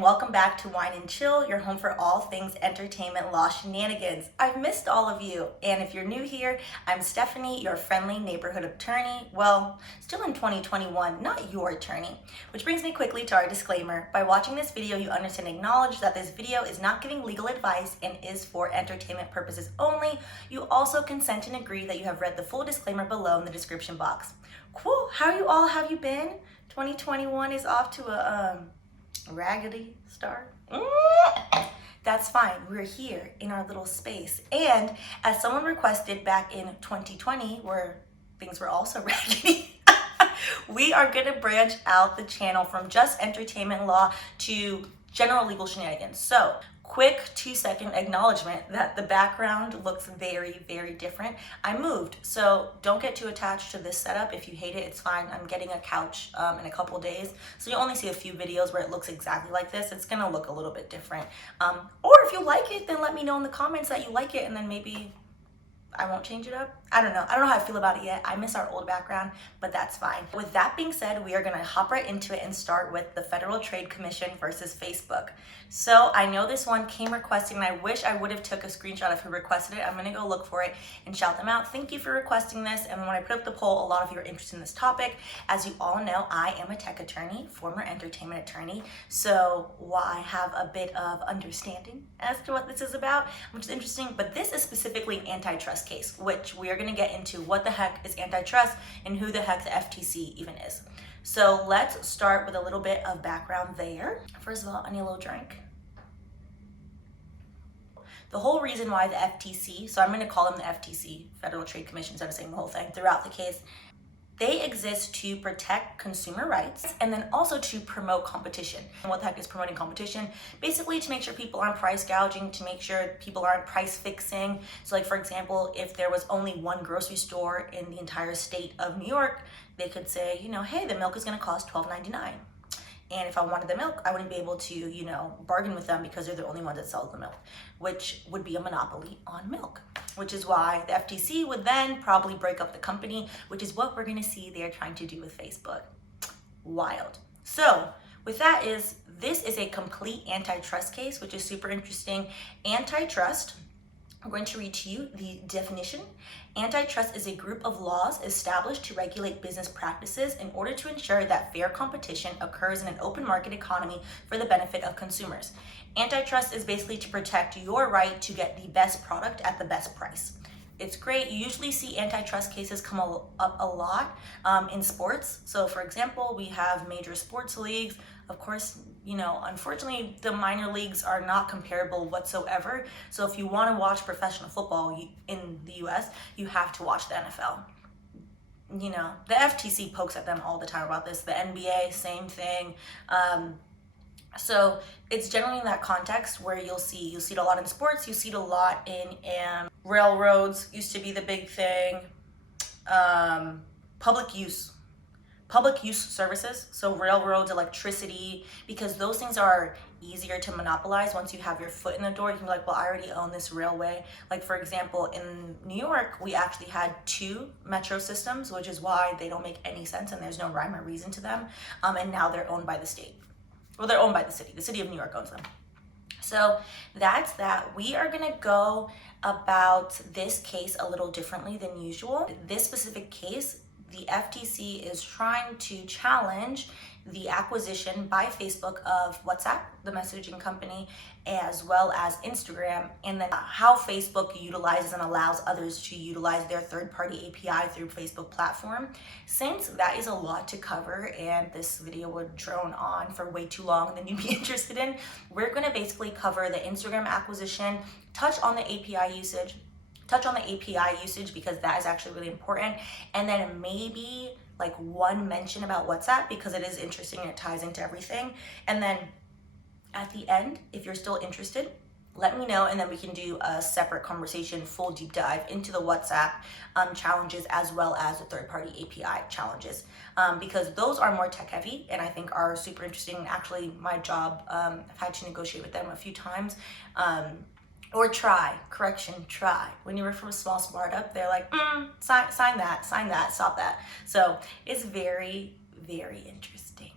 Welcome back to Wine and Chill, your home for all things entertainment law shenanigans. I've missed all of you, and if you're new here, I'm Stephanie, your friendly neighborhood attorney. Well, still in 2021, not your attorney. Which brings me quickly to our disclaimer. By watching this video, you understand and acknowledge that this video is not giving legal advice and is for entertainment purposes only. You also consent and agree that you have read the full disclaimer below in the description box. Cool, how have you been? 2021 is off to a raggedy start. That's fine. We're here in our little space. And as someone requested back in 2020, where things were also raggedy, we are going to branch out the channel from just entertainment law to general legal shenanigans. So, quick 2-second acknowledgement that the background looks very, very different. I moved, so don't get too attached to this setup. If you hate it, it's fine. I'm getting a couch in a couple days, so you'll only see a few videos where it looks exactly like this. It's gonna look a little bit different. Or if you like it, then let me know in the comments that you like it, and then maybe I won't change it up. I don't know how I feel about it yet. I miss our old background, but that's fine. With that being said, we are gonna hop right into it and start with the Federal Trade Commission versus Facebook. So I know this one came requesting, and I wish I would have took a screenshot of who requested it. I'm gonna go look for it and shout them out. Thank you for requesting this. And when I put up the poll, a lot of you are interested in this topic. As you all know, I am a tech attorney, former entertainment attorney. So while I have a bit of understanding as to what this is about, which is interesting, but this is specifically an antitrust case, which we are going to get into what the heck is antitrust and who the heck the FTC even is. So let's start with a little bit of background there. First of all, I need a little drink. The whole reason why the FTC, so I'm going to call them the FTC, Federal Trade Commission, instead of saying the whole thing throughout the case, they exist to protect consumer rights and then also to promote competition. And what the heck is promoting competition? Basically to make sure people aren't price gouging, to make sure people aren't price fixing. So like, for example, if there was only one grocery store in the entire state of New York, they could say, hey, the milk is gonna cost $12.99. And if I wanted the milk, I wouldn't be able to, bargain with them because they're the only ones that sell the milk, which would be a monopoly on milk, which is why the FTC would then probably break up the company, which is what we're gonna see they're trying to do with Facebook. Wild. So with that this is a complete antitrust case, which is super interesting. Antitrust, I'm going to read to you the definition. Antitrust is a group of laws established to regulate business practices in order to ensure that fair competition occurs in an open market economy for the benefit of consumers. Antitrust is basically to protect your right to get the best product at the best price. It's great. You usually see antitrust cases come up a lot in sports. So for example, we have major sports leagues. Of course, unfortunately, the minor leagues are not comparable whatsoever. So if you want to watch professional football in the US, you have to watch the NFL. The FTC pokes at them all the time about this. The NBA, same thing. So it's generally in that context where you'll see it a lot in sports, you see it a lot in railroads used to be the big thing. Public use services, so railroads, electricity, because those things are easier to monopolize once you have your foot in the door. You can be like, well, I already own this railway. Like, for example, in New York, we actually had 2 metro systems, which is why they don't make any sense and there's no rhyme or reason to them. And now they're owned by the state. Well, they're owned by the city. The city of New York owns them. So that's that. We are gonna go about this case a little differently than usual. This specific case, the FTC is trying to challenge the acquisition by Facebook of WhatsApp, the messaging company, as well as Instagram, and then how Facebook utilizes and allows others to utilize their third-party API through Facebook platform. Since that is a lot to cover and this video would drone on for way too long than you'd be interested in, we're gonna basically cover the Instagram acquisition, touch on the API usage because that is actually really important, and then maybe like one mention about WhatsApp because it is interesting and it ties into everything. And then at the end, if you're still interested, let me know, and then we can do a separate conversation, full deep dive into the WhatsApp challenges as well as the third-party API challenges, because those are more tech heavy and I think are super interesting. Actually, my job, I've had to negotiate with them a few times. Or try. When you work from a small startup, they're like, sign that, stop that. So it's very, very interesting.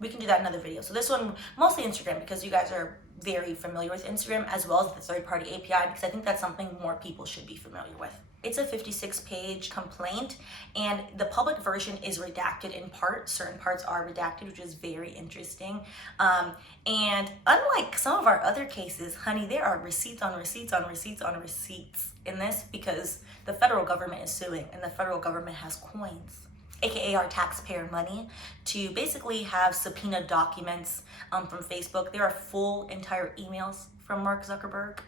we can do that in another video. So this one, mostly Instagram, because you guys are very familiar with Instagram, as well as the third-party API, because I think that's something more people should be familiar with. It's a 56-page complaint, and the public version is redacted in part. Certain parts are redacted, which is very interesting. And unlike some of our other cases, honey, there are receipts on receipts on receipts on receipts in this, because the federal government is suing, and the federal government has coins, aka our taxpayer money, to basically have subpoena documents from Facebook. There are full entire emails from Mark Zuckerberg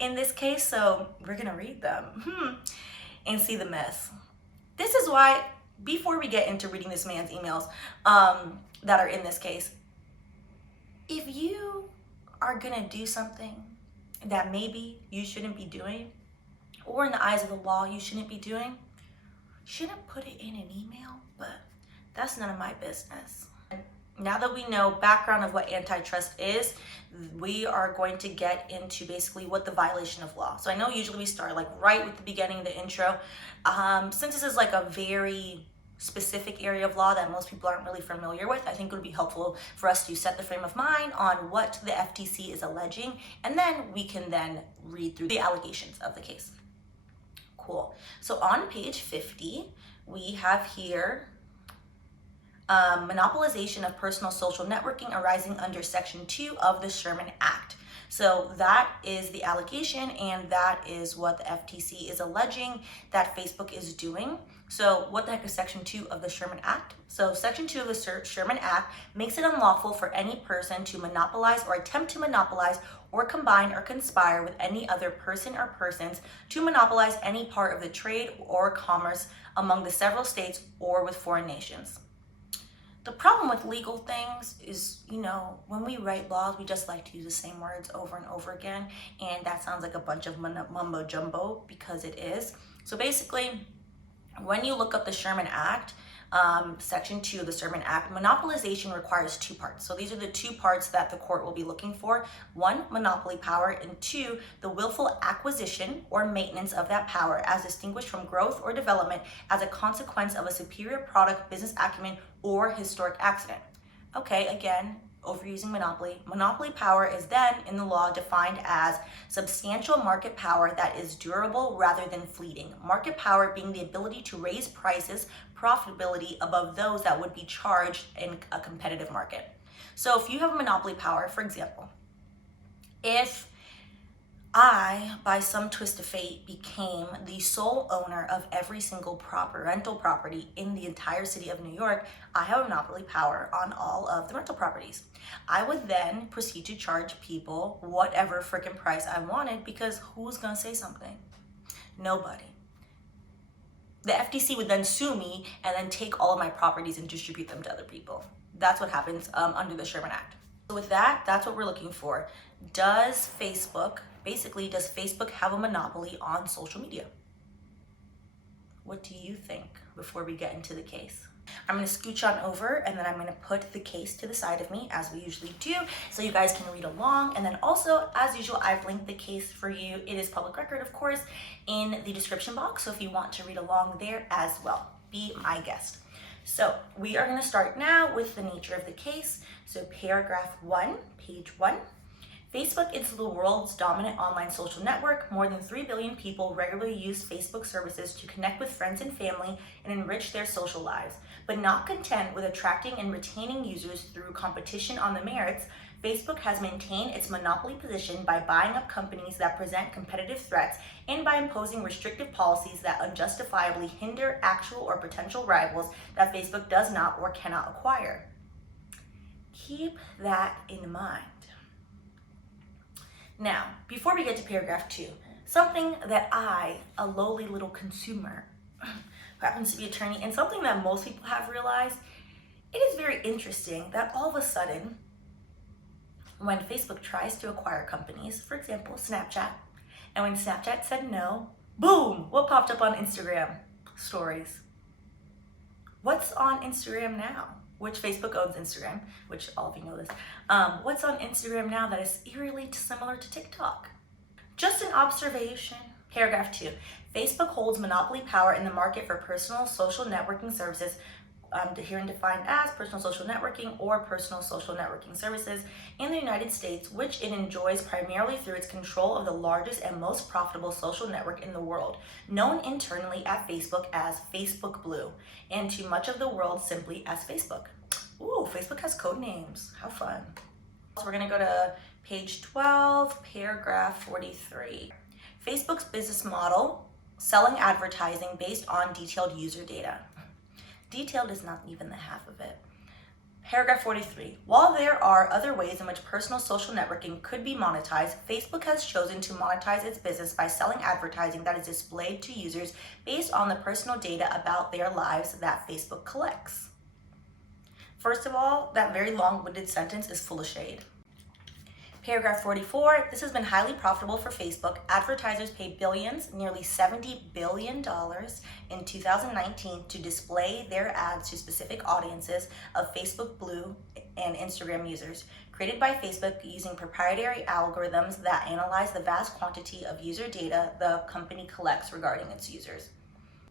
in this case, so we're gonna read them and see the mess. This is why, before we get into reading this man's emails that are in this case, if you are gonna do something that maybe you shouldn't be doing, or in the eyes of the law you shouldn't be doing, shouldn't put it in an email, but that's none of my business. Now that we know background of what antitrust is, we are going to get into basically what the violation of law. So I know usually we start like right with the beginning, the intro. Since this is like a very specific area of law that most people aren't really familiar with, I think it would be helpful for us to set the frame of mind on what the FTC is alleging, and then we can then read through the allegations of the case. Cool. So on page 50, we have here monopolization of personal social networking arising under Section 2 of the Sherman Act. So that is the allegation, and that is what the FTC is alleging that Facebook is doing. So what the heck is Section 2 of the Sherman Act? So Section 2 of the Sherman Act makes it unlawful for any person to monopolize or attempt to monopolize or combine or conspire with any other person or persons to monopolize any part of the trade or commerce among the several states or with foreign nations. The problem with legal things is, when we write laws, we just like to use the same words over and over again, and that sounds like a bunch of mumbo jumbo, because it is. So basically, when you look up the Sherman Act, Section 2 of the Sherman Act, monopolization requires two parts. So these are the two parts that the court will be looking for. One, monopoly power, and two, the willful acquisition or maintenance of that power as distinguished from growth or development as a consequence of a superior product, business acumen, or historic accident. Okay, again, overusing monopoly. Monopoly power is then, in the law, defined as substantial market power that is durable rather than fleeting. Market power being the ability to raise prices, profitability above those that would be charged in a competitive market. So if you have monopoly power, for example, if I, by some twist of fate, became the sole owner of every single rental property in the entire city of New York, I have monopoly power on all of the rental properties. I would then proceed to charge people whatever freaking price I wanted, because who's gonna say something? Nobody. The FTC would then sue me and then take all of my properties and distribute them to other people. That's what happens under the Sherman Act. So with that, that's what we're looking for. Does Facebook have a monopoly on social media? What do you think before we get into the case? I'm going to scooch on over, and then I'm going to put the case to the side of me, as we usually do, so you guys can read along. And then also, as usual, I've linked the case for you. It is public record, of course, in the description box, so if you want to read along there as well, be my guest. So we are going to start now with the nature of the case. So paragraph 1, page 1. Facebook is the world's dominant online social network. More than 3 billion people regularly use Facebook services to connect with friends and family and enrich their social lives. But not content with attracting and retaining users through competition on the merits, Facebook has maintained its monopoly position by buying up companies that present competitive threats and by imposing restrictive policies that unjustifiably hinder actual or potential rivals that Facebook does not or cannot acquire. Keep that in mind. Now, before we get to paragraph 2, something that I, a lowly little consumer, who happens to be an attorney, and something that most people have realized, it is very interesting that all of a sudden, when Facebook tries to acquire companies, for example, Snapchat, and when Snapchat said no, boom, what popped up on Instagram? Stories. What's on Instagram now? Which Facebook owns Instagram, which all of you know this. What's on Instagram now that is eerily similar to TikTok? Just an observation. Paragraph 2. Facebook holds monopoly power in the market for personal social networking services herein defined as personal social networking or personal social networking services in the United States, which it enjoys primarily through its control of the largest and most profitable social network in the world, known internally at Facebook as Facebook Blue, and to much of the world simply as Facebook. Ooh, Facebook has code names. How fun. So we're gonna go to page 12, paragraph 43. Facebook's business model, selling advertising based on detailed user data. Detailed is not even the half of it. Paragraph 43. While there are other ways in which personal social networking could be monetized, Facebook has chosen to monetize its business by selling advertising that is displayed to users based on the personal data about their lives that Facebook collects. First of all, that very long-winded sentence is full of shade. Paragraph 44, this has been highly profitable for Facebook. Advertisers paid billions, nearly $70 billion in 2019 to display their ads to specific audiences of Facebook Blue and Instagram users, created by Facebook using proprietary algorithms that analyze the vast quantity of user data the company collects regarding its users.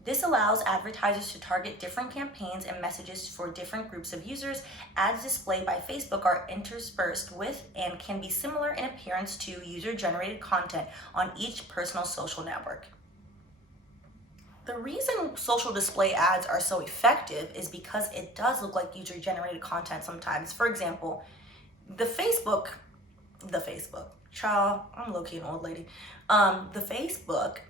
This allows advertisers to target different campaigns and messages for different groups of users. Ads displayed by Facebook are interspersed with and can be similar in appearance to user-generated content on each personal social network. The reason social display ads are so effective is because it does look like user-generated content sometimes. For example, the Facebook, child, I'm low-key an old lady. The Facebook,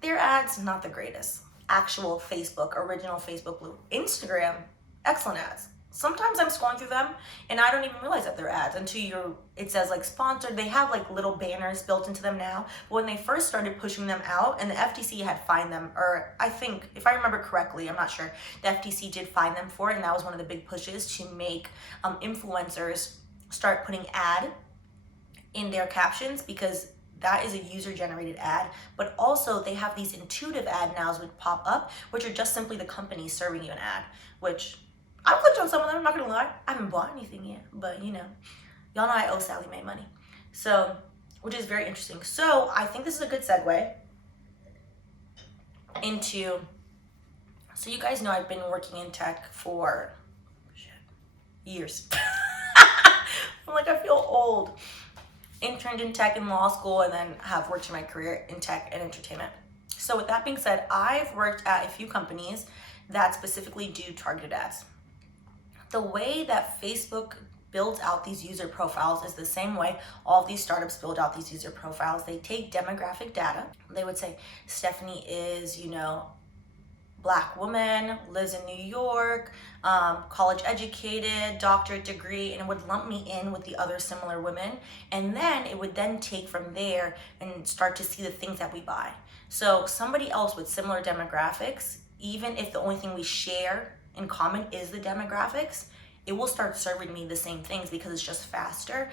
their ads, not the greatest. Actual Facebook, original Facebook Blue. Instagram, excellent ads. Sometimes I'm scrolling through them and I don't even realize that they're ads until it says like sponsored. They have like little banners built into them now. But when they first started pushing them out and the FTC had fined them, or I think, if I remember correctly, I'm not sure, the FTC did fine them for it, and that was one of the big pushes to make influencers start putting ad in their captions, because that is a user-generated ad, but also they have these intuitive ad nows which pop up, which are just simply the company serving you an ad, which I've clicked on some of them, I'm not gonna lie. I haven't bought anything yet, but y'all know I owe Sally Mae money. So, which is very interesting. So I think this is a good segue into, so you guys know I've been working in tech for years. I'm like, I feel old. Interned in tech in law school and then have worked in my career in tech and entertainment. So with that being said, I've worked at a few companies that specifically do targeted ads. The way that Facebook builds out these user profiles is the same way all of these startups build out these user profiles. They take demographic data. They would say, Stephanie is, Black woman, lives in New York, college educated, doctorate degree, and it would lump me in with the other similar women. And then it would then take from there and start to see the things that we buy. So somebody else with similar demographics, even if the only thing we share in common is the demographics, it will start serving me the same things because it's just faster.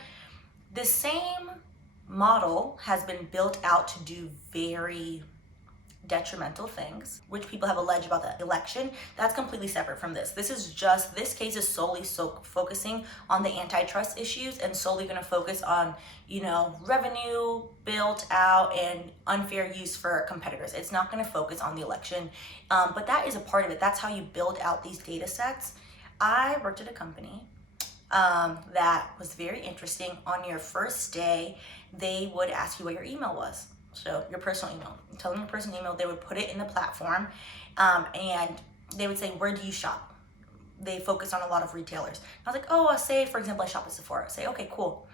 The same model has been built out to do very detrimental things, which people have alleged about the election. That's completely separate from this. This case is solely focusing on the antitrust issues and solely going to focus on, revenue built out and unfair use for competitors. It's not going to focus on the election, but that is a part of it. That's how you build out these data sets. I worked at a company that was very interesting. On your first day, they would ask you what your email was. So your personal email, tell them your personal email, they would put it in the platform, and they would say, where do you shop? They focus on a lot of retailers. I was like, say, for example, I shop at Sephora. Say, okay, cool.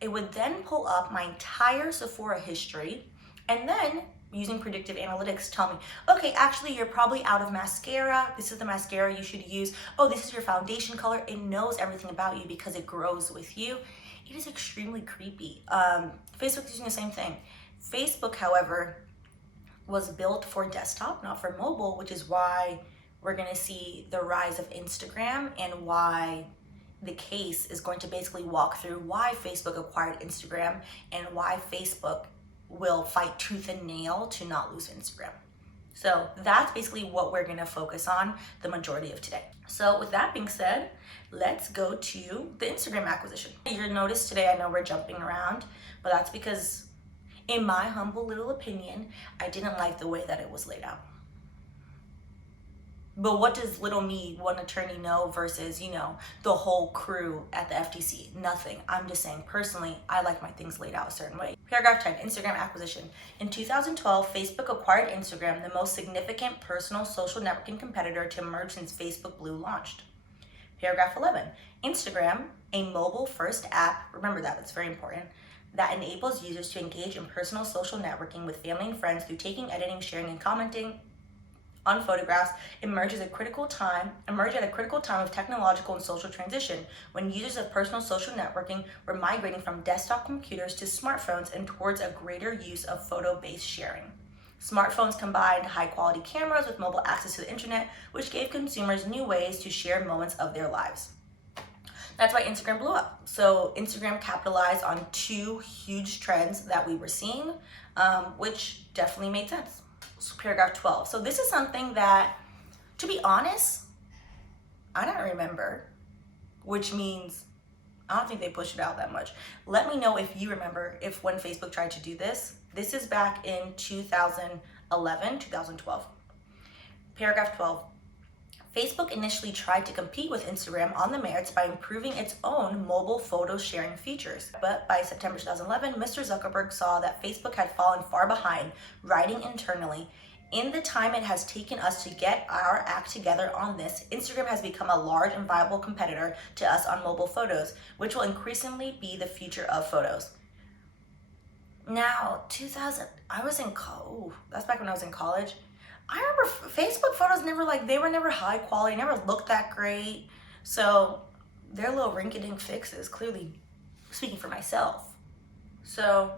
It would then pull up my entire Sephora history, and then using predictive analytics, tell me, okay, actually, you're probably out of mascara. This is the mascara you should use. Oh, this is your foundation color. It knows everything about you because it grows with you. It is extremely creepy. Facebook is using the same thing. Facebook, however, was built for desktop, not for mobile, which is why we're going to see the rise of Instagram and why the case is going to basically walk through why Facebook acquired Instagram and why Facebook will fight tooth and nail to not lose Instagram. So that's basically what we're going to focus on the majority of today. So with that being said, let's go to the Instagram acquisition. You'll notice today, I know we're jumping around, but that's because in my humble little opinion, I didn't like the way that it was laid out. But what does little me, one attorney, know versus, the whole crew at the FTC? Nothing. I'm just saying, personally, I like my things laid out a certain way. Paragraph 10, Instagram acquisition. In 2012, Facebook acquired Instagram, the most significant personal social networking competitor to emerge since Facebook Blue launched. Paragraph 11, Instagram, a mobile-first app, remember that, that's very important, that enables users to engage in personal social networking with family and friends through taking, editing, sharing, and commenting on photographs, emerged at a critical time of technological and social transition when users of personal social networking were migrating from desktop computers to smartphones and towards a greater use of photo-based sharing. Smartphones combined high-quality cameras with mobile access to the internet, which gave consumers new ways to share moments of their lives. That's why Instagram blew up. So Instagram capitalized on two huge trends that we were seeing, which definitely made sense. So paragraph 12. So this is something that, to be honest, I don't remember, which means I don't think they pushed it out that much. Let me know if you remember when Facebook tried to do this. This is back in 2011, 2012. Paragraph 12. Facebook initially tried to compete with Instagram on the merits by improving its own mobile photo sharing features. But by September 2011, Mr. Zuckerberg saw that Facebook had fallen far behind, writing internally, "In the time it has taken us to get our act together on this, Instagram has become a large and viable competitor to us on mobile photos, which will increasingly be the future of photos." Now, that's back when I was in college. I remember Facebook photos they were never high quality, never looked that great. So their little rinky-dink fixes, clearly speaking for myself. So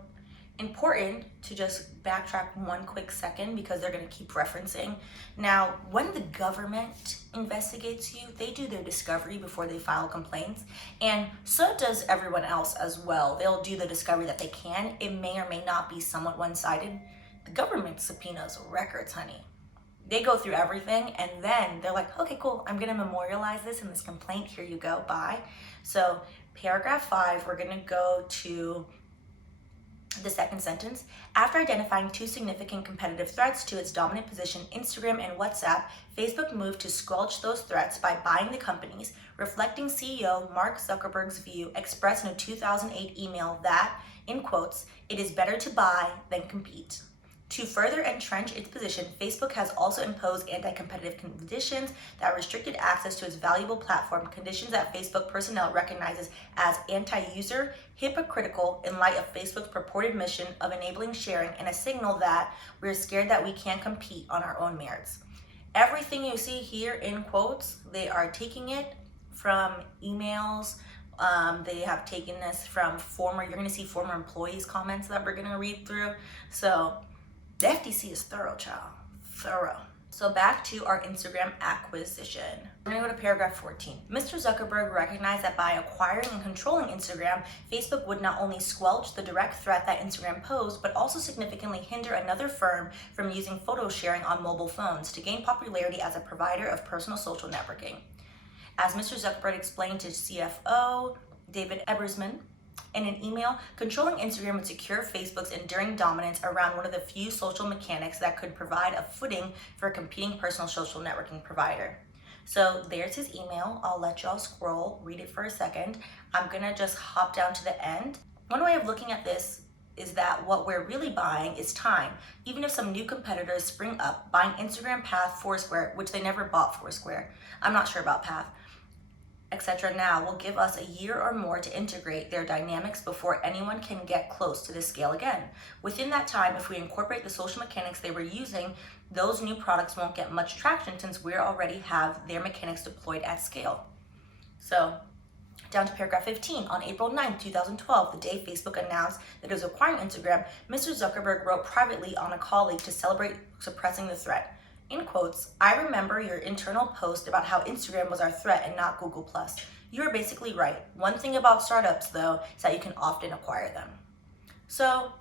important to just backtrack one quick second because they're going to keep referencing. Now, when the government investigates you, they do their discovery before they file complaints, and so does everyone else as well. They'll do the discovery that they can. It may or may not be somewhat one-sided. The government subpoenas records, honey. They go through everything and then they're like, okay, cool, I'm gonna memorialize this in this complaint, here you go, bye. So paragraph 5, we're gonna go to the second sentence. After identifying two significant competitive threats to its dominant position, Instagram and WhatsApp, Facebook moved to squelch those threats by buying the companies, reflecting CEO Mark Zuckerberg's view expressed in a 2008 email that, in quotes, "it is better to buy than compete." To further entrench its position, Facebook has also imposed anti-competitive conditions that restricted access to its valuable platform, conditions that Facebook personnel recognizes as anti-user, hypocritical in light of Facebook's purported mission of enabling sharing, and a signal that we're scared that we can't compete on our own merits. Everything you see here in quotes, they are taking it from emails. They have taken this from you're going to see former employees' comments that we're going to read through. So the FTC is thorough, child. Thorough. So back to our Instagram acquisition. We're gonna go to paragraph 14. Mr. Zuckerberg recognized that by acquiring and controlling Instagram, Facebook would not only squelch the direct threat that Instagram posed, but also significantly hinder another firm from using photo sharing on mobile phones to gain popularity as a provider of personal social networking. As Mr. Zuckerberg explained to CFO David Ebersman, in an email, controlling Instagram would secure Facebook's enduring dominance around one of the few social mechanics that could provide a footing for a competing personal social networking provider. So there's his email. I'll let y'all scroll, read it for a second. I'm gonna just hop down to the end. One way of looking at this is that what we're really buying is time. Even if some new competitors spring up, buying Instagram, Path, Foursquare, which they never bought Foursquare. I'm not sure about Path, etc. now will give us a year or more to integrate their dynamics before anyone can get close to this scale again. Within that time, if we incorporate the social mechanics they were using, those new products won't get much traction since we already have their mechanics deployed at scale. So down to paragraph 15. On April 9th, 2012, the day Facebook announced that it was acquiring Instagram, Mr. Zuckerberg wrote privately on a colleague to celebrate suppressing the threat. In quotes, "I remember your internal post about how Instagram was our threat and not Google+. You are basically right. One thing about startups, though, is that you can often acquire them." So,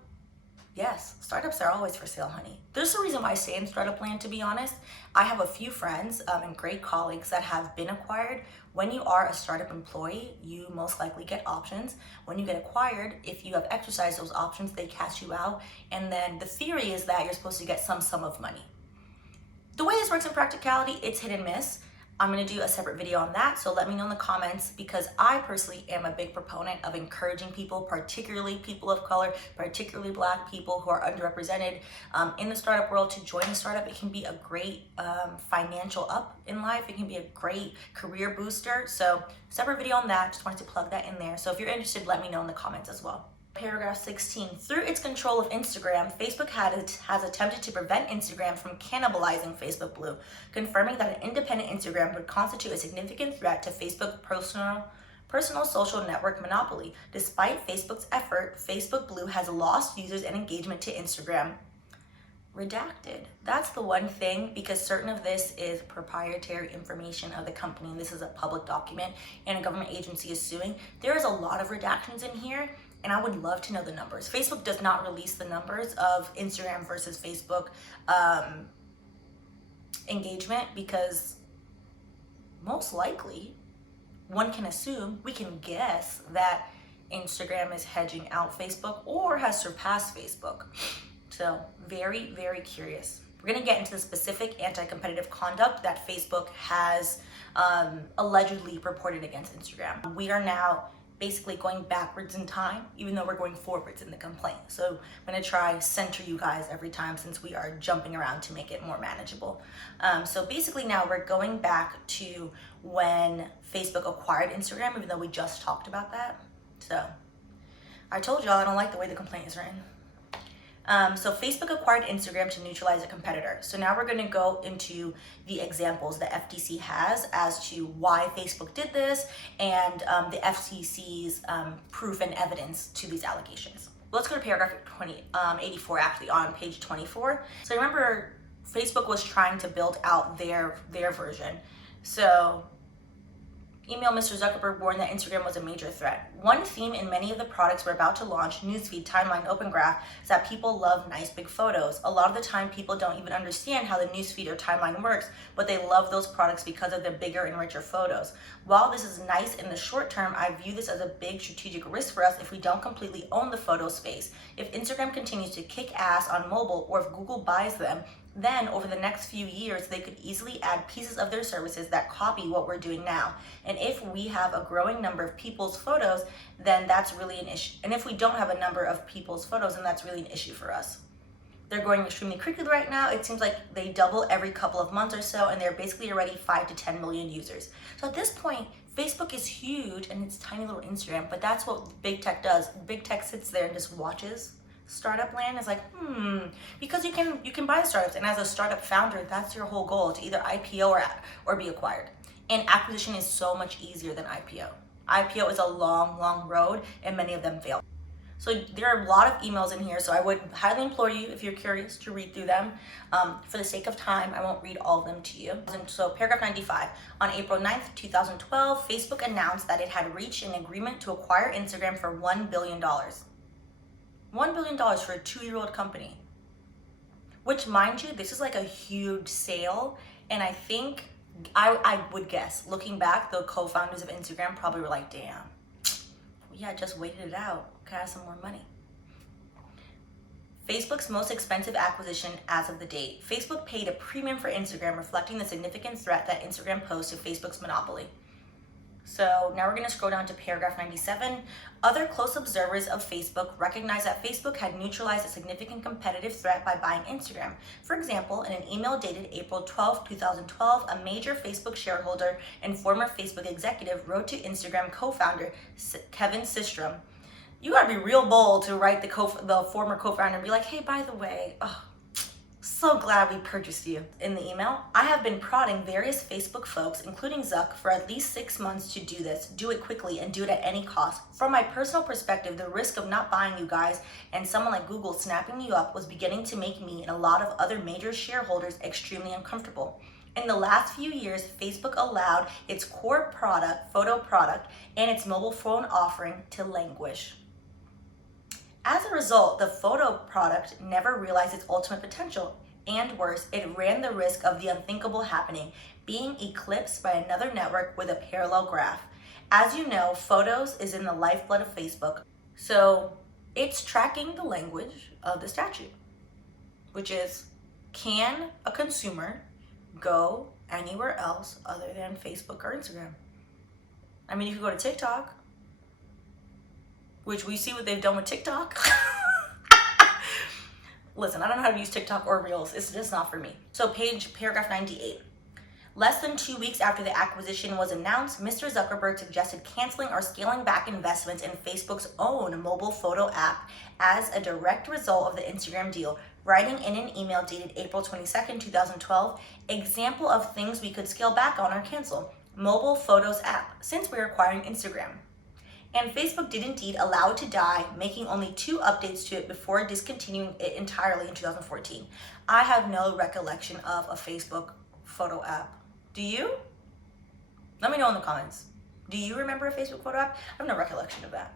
yes, startups are always for sale, honey. There's a reason why I stay in startup land, to be honest. I have a few friends and great colleagues that have been acquired. When you are a startup employee, you most likely get options. When you get acquired, if you have exercised those options, they cash you out. And then the theory is that you're supposed to get some sum of money. The way this works in practicality, it's hit and miss. I'm gonna do a separate video on that, so let me know in the comments, because I personally am a big proponent of encouraging people, particularly people of color, particularly Black people who are underrepresented in the startup world, to join a startup. It can be a great financial up in life. It can be a great career booster. So separate video on that, just wanted to plug that in there. So if you're interested, let me know in the comments as well. Paragraph 16, through its control of Instagram, Facebook has attempted to prevent Instagram from cannibalizing Facebook Blue, confirming that an independent Instagram would constitute a significant threat to Facebook's personal social network monopoly. Despite Facebook's effort, Facebook Blue has lost users and engagement to Instagram. Redacted. That's the one thing, because certain of this is proprietary information of the company, and this is a public document, and a government agency is suing. There is a lot of redactions in here, and I would love to know the numbers. Facebook does not release the numbers of Instagram versus Facebook engagement, because most likely, one can assume, we can guess that Instagram is hedging out Facebook or has surpassed Facebook. So very, very curious. We're gonna get into the specific anti-competitive conduct that Facebook has allegedly reported against Instagram. We are now basically going backwards in time, even though we're going forwards in the complaint. So I'm gonna try center you guys every time, since we are jumping around to make it more manageable. So basically now we're going back to when Facebook acquired Instagram, even though we just talked about that. So I told y'all I don't like the way the complaint is written. So Facebook acquired Instagram to neutralize a competitor. So now we're going to go into the examples the FTC has as to why Facebook did this, and the FTC's proof and evidence to these allegations. Let's go to paragraph 84, actually, on page 24. So remember, Facebook was trying to build out their version. So email Mr. Zuckerberg warned that Instagram was a major threat. One theme in many of the products we're about to launch, Newsfeed, Timeline, Open Graph, is that people love nice big photos. A lot of the time, people don't even understand how the Newsfeed or Timeline works, but they love those products because of the bigger and richer photos. While this is nice in the short term, I view this as a big strategic risk for us if we don't completely own the photo space. If Instagram continues to kick ass on mobile, or if Google buys them, then over the next few years, they could easily add pieces of their services that copy what we're doing now. And if we have a growing number of people's photos, then that's really an issue. And if we don't have a number of people's photos, then that's really an issue for us. They're growing extremely quickly right now. It seems like they double every couple of months or so, and they're basically already 5 to 10 million users. So at this point, Facebook is huge and it's tiny little Instagram, but that's what big tech does. Big tech sits there and just watches. Startup land is like, because you can buy startups, and as a startup founder, that's your whole goal, to either IPO or be acquired. And acquisition is so much easier than IPO. IPO is a long, long road, and many of them fail. So there are a lot of emails in here, so I would highly implore you, if you're curious, to read through them. For the sake of time, I won't read all of them to you. So paragraph 95, on April 9th, 2012, Facebook announced that it had reached an agreement to acquire Instagram for $1 billion. $1 billion for a 2-year-old company. Which, mind you, this is like a huge sale, and I think, I would guess, looking back, the co-founders of Instagram probably were like, damn, yeah, just waited it out, could have some more money. Facebook's most expensive acquisition as of the date. Facebook paid a premium for Instagram, reflecting the significant threat that Instagram posed to Facebook's monopoly. So now we're going to scroll down to paragraph 97. Other close observers of Facebook recognize that Facebook had neutralized a significant competitive threat by buying Instagram. For example, in an email dated April 12, 2012, a major Facebook shareholder and former Facebook executive wrote to Instagram co-founder Kevin Systrom. You gotta be real bold to write the former co-founder and be like, hey, by the way, so glad we purchased you. In the email, I have been prodding various Facebook folks, including Zuck, for at least 6 months to do this. Do it quickly and do it at any cost. From my personal perspective, the risk of not buying you guys and someone like Google snapping you up was beginning to make me and a lot of other major shareholders extremely uncomfortable. In the last few years, Facebook allowed its core product, photo product, and its mobile phone offering to languish. As a result, the photo product never realized its ultimate potential, and worse, it ran the risk of the unthinkable happening, being eclipsed by another network with a parallel graph. As you know, photos is in the lifeblood of Facebook, so it's tracking the language of the statute, which is, can a consumer go anywhere else other than Facebook or Instagram. I mean, you could go to TikTok, which we see what they've done with TikTok. Listen, I don't know how to use TikTok or Reels. It's just not for me. So paragraph 98. Less than 2 weeks after the acquisition was announced, Mr. Zuckerberg suggested canceling or scaling back investments in Facebook's own mobile photo app as a direct result of the Instagram deal, writing in an email dated April 22nd, 2012, example of things we could scale back on or cancel. Mobile Photos app, since we're acquiring Instagram. And Facebook did indeed allow it to die, making only 2 updates to it before discontinuing it entirely in 2014. I have no recollection of a Facebook photo app. Do you? Let me know in the comments. Do you remember a Facebook photo app? I have no recollection of that.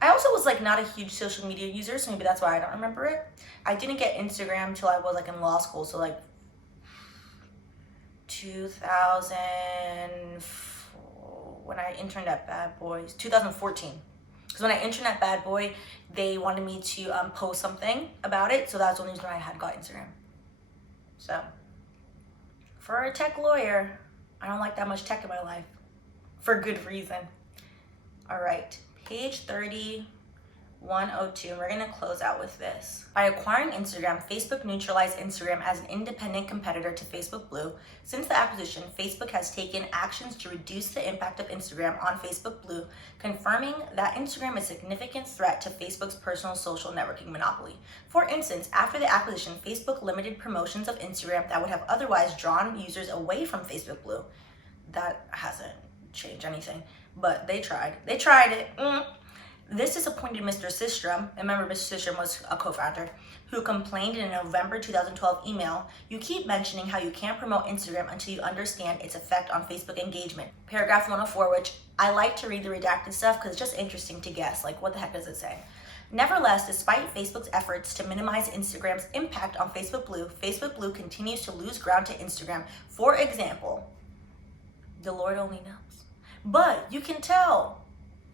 I also was like not a huge social media user, so maybe that's why I don't remember it. I didn't get Instagram until I was like in law school, so like 2000, when I interned at Bad Boys, 2014. Because when I interned at Bad Boy, they wanted me to post something about it, so that's the only reason I had got Instagram. So, for a tech lawyer, I don't like that much tech in my life, for good reason. All right, page 30. 102, and we're gonna close out with this. By acquiring Instagram, Facebook neutralized Instagram as an independent competitor to Facebook Blue. Since the acquisition, Facebook has taken actions to reduce the impact of Instagram on Facebook Blue, confirming that Instagram is a significant threat to Facebook's personal social networking monopoly. For instance, after the acquisition, Facebook limited promotions of Instagram that would have otherwise drawn users away from Facebook Blue. That hasn't changed anything, but they tried. They tried it. This disappointed Mr. Systrom, remember Mr. Systrom was a co-founder, who complained in a November 2012 email, "You keep mentioning how you can't promote Instagram until you understand its effect on Facebook engagement." Paragraph 104, which I like to read the redacted stuff because it's just interesting to guess, like what the heck does it say? Nevertheless, despite Facebook's efforts to minimize Instagram's impact on Facebook Blue continues to lose ground to Instagram. For example, the Lord only knows. But you can tell.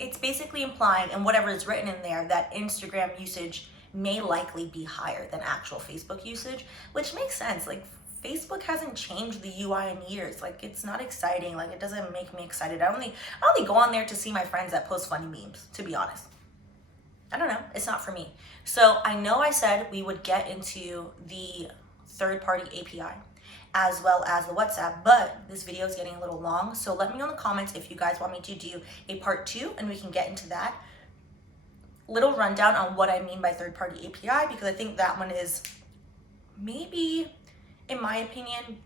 It's basically implying, and whatever is written in there, that Instagram usage may likely be higher than actual Facebook usage, which makes sense. Like, Facebook hasn't changed the UI in years. Like, it's not exciting. Like, it doesn't make me excited. I only go on there to see my friends that post funny memes, to be honest. I don't know. It's not for me. So I know I said we would get into the third-party API as well as the WhatsApp, but this video is getting a little long, so let me know in the comments if you guys want me to do a part 2 and we can get into that. Little rundown on what I mean by third-party API, because I think that one is maybe, in my opinion,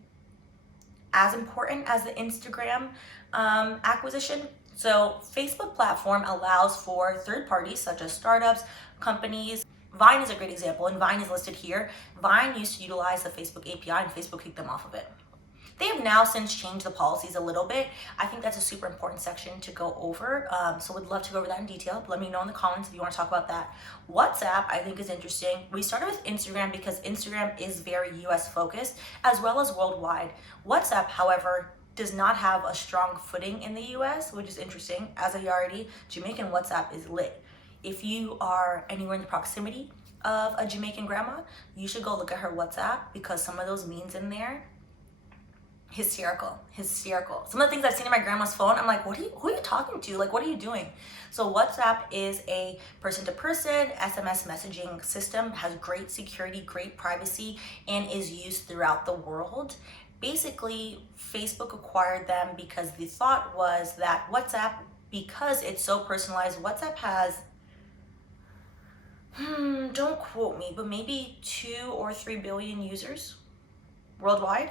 as important as the Instagram acquisition. So Facebook platform allows for third parties such as startups, companies. Vine is a great example, and Vine is listed here. Vine used to utilize the Facebook API, and Facebook kicked them off of it. They have now since changed the policies a little bit. I think that's a super important section to go over, so would love to go over that in detail. Let me know in the comments if you want to talk about that. WhatsApp, I think, is interesting. We started with Instagram because Instagram is very US focused, as well as worldwide. WhatsApp, however, does not have a strong footing in the US, which is interesting. As I already, Jamaican WhatsApp is lit. If you are anywhere in the proximity of a Jamaican grandma, you should go look at her WhatsApp, because some of those memes in there, hysterical. Some of the things I've seen in my grandma's phone, I'm like, who are you talking to? Like, what are you doing? So WhatsApp is a person-to-person SMS messaging system, has great security, great privacy, and is used throughout the world. Basically, Facebook acquired them because the thought was that WhatsApp, because it's so personalized, WhatsApp has, don't quote me, but maybe 2 or 3 billion users worldwide,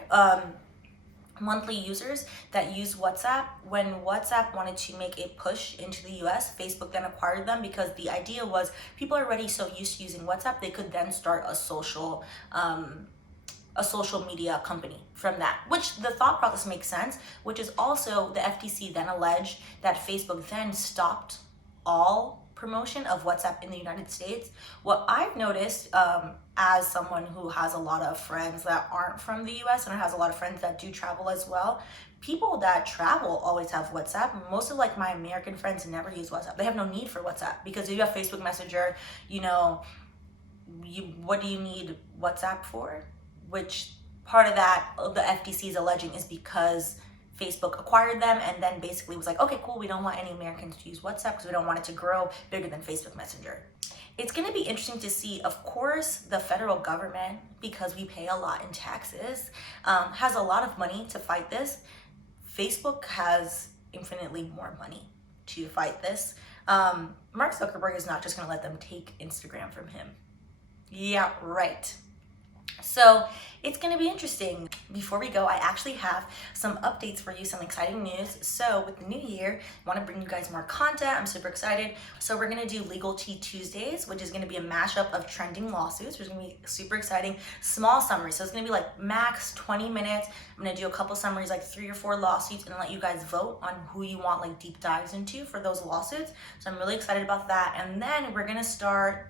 monthly users that use WhatsApp. When WhatsApp wanted to make a push into the US, Facebook then acquired them, because the idea was people are already so used to using WhatsApp, they could then start a social media company from that, which the thought process makes sense, which is also the FTC then alleged that Facebook then stopped all promotion of WhatsApp in the United States. What I've noticed as someone who has a lot of friends that aren't from the US and has a lot of friends that do travel as well, people that travel always have WhatsApp. Most of like my American friends never use WhatsApp. They have no need for WhatsApp, because if you have Facebook Messenger, you know, what do you need WhatsApp for? Which part of that, the FTC is alleging, is because Facebook acquired them and then basically was like, okay, cool, we don't want any Americans to use WhatsApp because we don't want it to grow bigger than Facebook Messenger. It's going to be interesting to see, of course, the federal government, because we pay a lot in taxes, has a lot of money to fight this. Facebook has infinitely more money to fight this. Mark Zuckerberg is not just going to let them take Instagram from him. Yeah, right. So it's going to be interesting. Before we go, I actually have some updates for you, some exciting news. So with the new year, I want to bring you guys more content. I'm super excited. So we're going to do Legal Tea Tuesdays, which is going to be a mashup of trending lawsuits, which is going to be super exciting. Small summary. So it's going to be like max 20 minutes. I'm going to do a couple summaries, like 3 or 4 lawsuits, and let you guys vote on who you want like deep dives into for those lawsuits. So I'm really excited about that. And then we're going to start...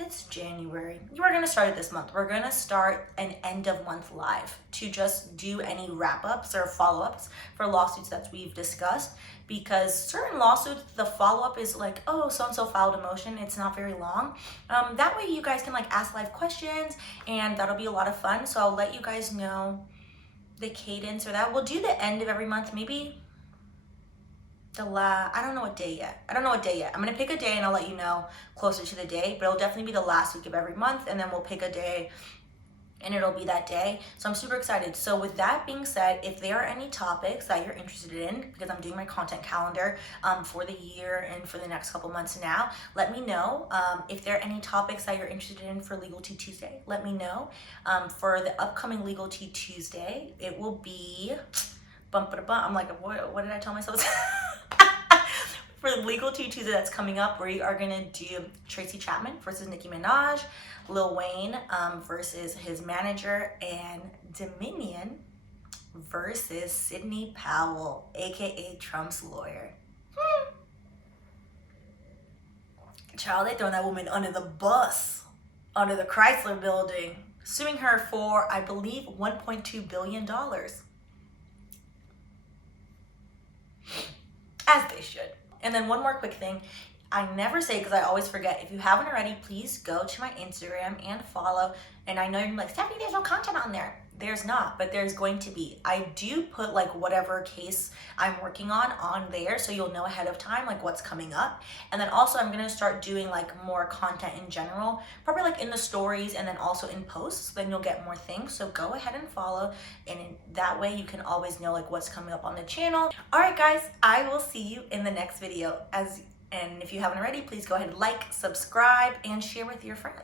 It's January. We're going to start it this month. We're going to start an end of month live to just do any wrap-ups or follow-ups for lawsuits that we've discussed, because certain lawsuits, the follow-up is like, oh, so-and-so filed a motion. It's not very long. That way you guys can like ask live questions, and that'll be a lot of fun. So I'll let you guys know the cadence or that. We'll do the end of every month, maybe I don't know what day yet. I'm gonna pick a day and I'll let you know closer to the day, but it'll definitely be the last week of every month, and then we'll pick a day and it'll be that day. So I'm super excited. So with that being said, if there are any topics that you're interested in, because I'm doing my content calendar for the year and for the next couple months now, let me know. If there are any topics that you're interested in for Legal Tea Tuesday, let me know. For the upcoming Legal Tea Tuesday, it will be I'm like, what did I tell myself? For the Legal Tea Tuesday that's coming up, we are gonna do Tracy Chapman versus Nicki Minaj, Lil Wayne versus his manager, and Dominion versus Sidney Powell, aka Trump's lawyer. Child, they throwing that woman under the bus, under the Chrysler building, suing her for, I believe, $1.2 billion. As they should. And then one more quick thing. I never say, because I always forget. If you haven't already, please go to my Instagram and follow. And I know you're like, Stephanie, there's no content on there. There's not, but there's going to be. I do put like whatever case I'm working on there, so you'll know ahead of time like what's coming up. And then also I'm gonna start doing like more content in general, probably like in the stories and then also in posts, then you'll get more things. So go ahead and follow, and that way you can always know like what's coming up on the channel. All right guys, I will see you in the next video. And if you haven't already, please go ahead and like, subscribe, and share with your friends.